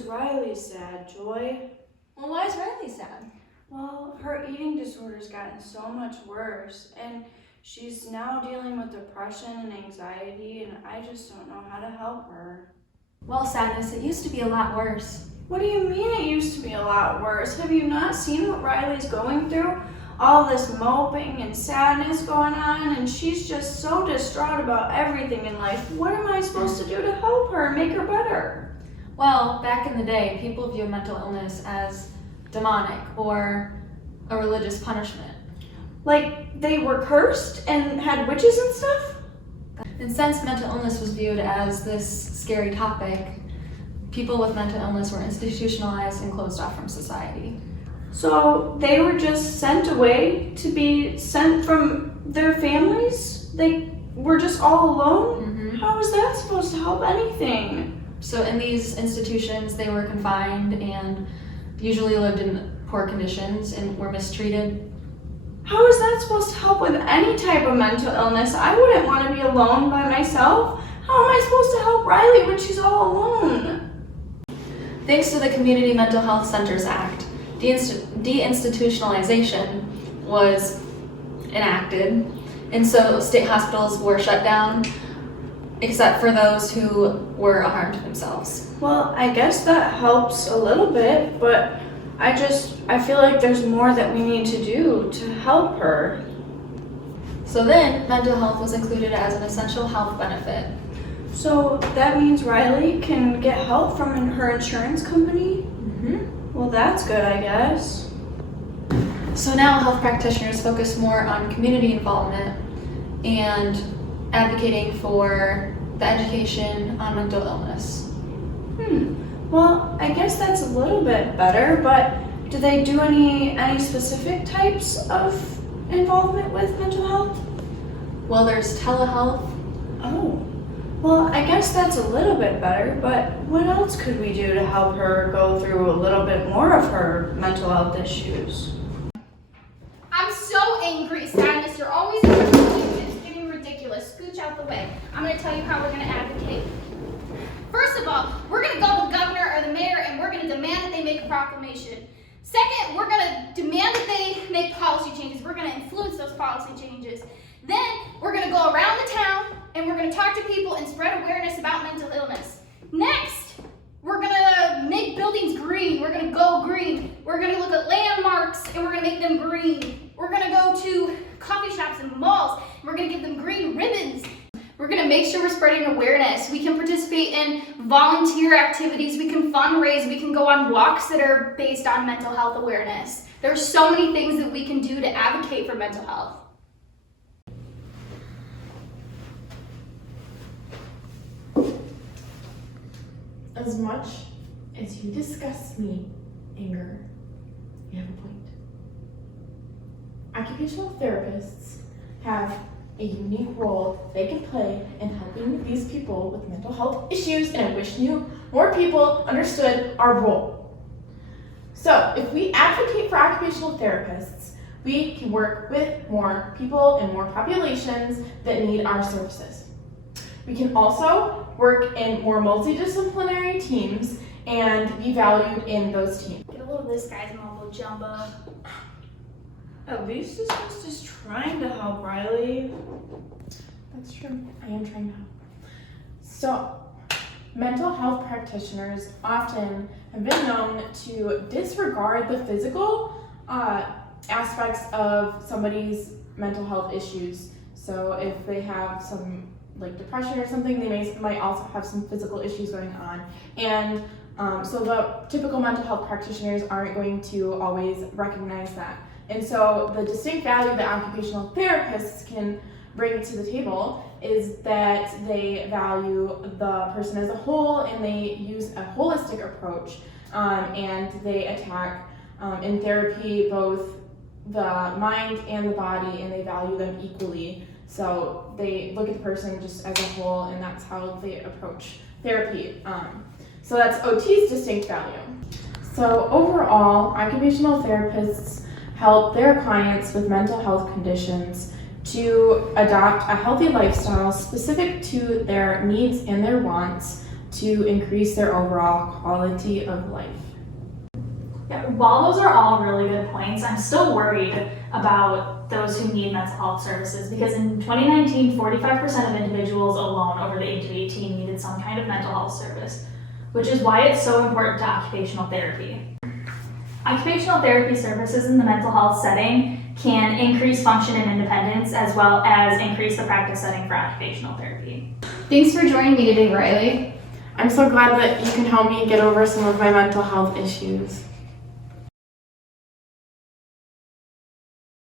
because Riley's sad, Joy. Well, why is Riley sad? Well, her eating disorder's gotten so much worse, and she's now dealing with depression and anxiety, and I just don't know how to help her. Well, sadness, it used to be a lot worse. What do you mean it used to be a lot worse? Have you not seen what Riley's going through? All this moping and sadness going on, and she's just so distraught about everything in life. What am I supposed to do to help her and make her better? Well, back in the day, people viewed mental illness as demonic or a religious punishment. Like they were cursed and had witches and stuff? And since mental illness was viewed as this scary topic, people with mental illness were institutionalized and closed off from society. So they were just sent away to be sent from their families? They were just all alone? Mm-hmm. How is that supposed to help anything? So in these institutions, they were confined and usually lived in poor conditions and were mistreated. How is that supposed to help with any type of mental illness? I wouldn't want to be alone by myself. How am I supposed to help Riley when she's all alone? Thanks to the Community Mental Health Centers Act, deinstitutionalization was enacted, and so state hospitals were shut down, except for those who were a harm to themselves. Well, I guess that helps a little bit, but I feel like there's more that we need to do to help her. So then, mental health was included as an essential health benefit. So that means Riley can get help from her insurance company? Mm-hmm. Well, that's good, I guess. So now health practitioners focus more on community involvement and advocating for the education on mental illness. Well, I guess that's a little bit better, but do they do any specific types of involvement with mental health? Well, there's telehealth. Oh, well, I guess that's a little bit better, but what else could we do to help her go through a little bit more of her mental health issues? I'm so angry, Sadness. You're always interrupting. It's getting ridiculous. Scooch out the way. I'm going to tell you how we're going to advocate. First of all, we're going to go to the governor or the mayor and we're going to demand that they make a proclamation. Second, we're going to demand that they make policy changes. We're going to influence those policy changes. Then we're going to go around the town and we're going to talk to people and spread awareness about mental illness. Next, we're going to make buildings green. We're going to go green. We're going to look at landmarks and we're going to make them green. We're going to go to coffee shops and malls. And we're going to give them green ribbons. We're going to make sure we're spreading awareness. We can participate in volunteer activities. We can fundraise. We can go on walks that are based on mental health awareness. There's so many things that we can do to advocate for mental health. As much as you disgust me, anger, you have a point. Occupational therapists have a unique role they can play in helping these people with mental health issues, and I wish more people understood our role. So if we advocate for occupational therapists, we can work with more people and more populations that need our services. We can also work in more multidisciplinary teams and be valued in those teams. Get a load of this guy's mumbo jumbo. At least this was just trying to help Riley. That's true. I am trying to help. So, mental health practitioners often have been known to disregard the physical aspects of somebody's mental health issues. So, if they have some like depression or something, they might also have some physical issues going on. And so the typical mental health practitioners aren't going to always recognize that. And so the distinct value that occupational therapists can bring to the table is that they value the person as a whole, and they use a holistic approach, and they attack in therapy both the mind and the body, and they value them equally. So they look at the person just as a whole, and that's how they approach therapy. So that's OT's distinct value. So overall, occupational therapists help their clients with mental health conditions to adopt a healthy lifestyle specific to their needs and their wants to increase their overall quality of life. Yeah, while those are all really good points, I'm still worried about those who need mental health services because in 2019, 45% of individuals alone over the age of 18 needed some kind of mental health service, which is why it's so important to occupational therapy. Occupational therapy services in the mental health setting can increase function and independence as well as increase the practice setting for occupational therapy. Thanks for joining me today, Riley. I'm so glad that you can help me get over some of my mental health issues.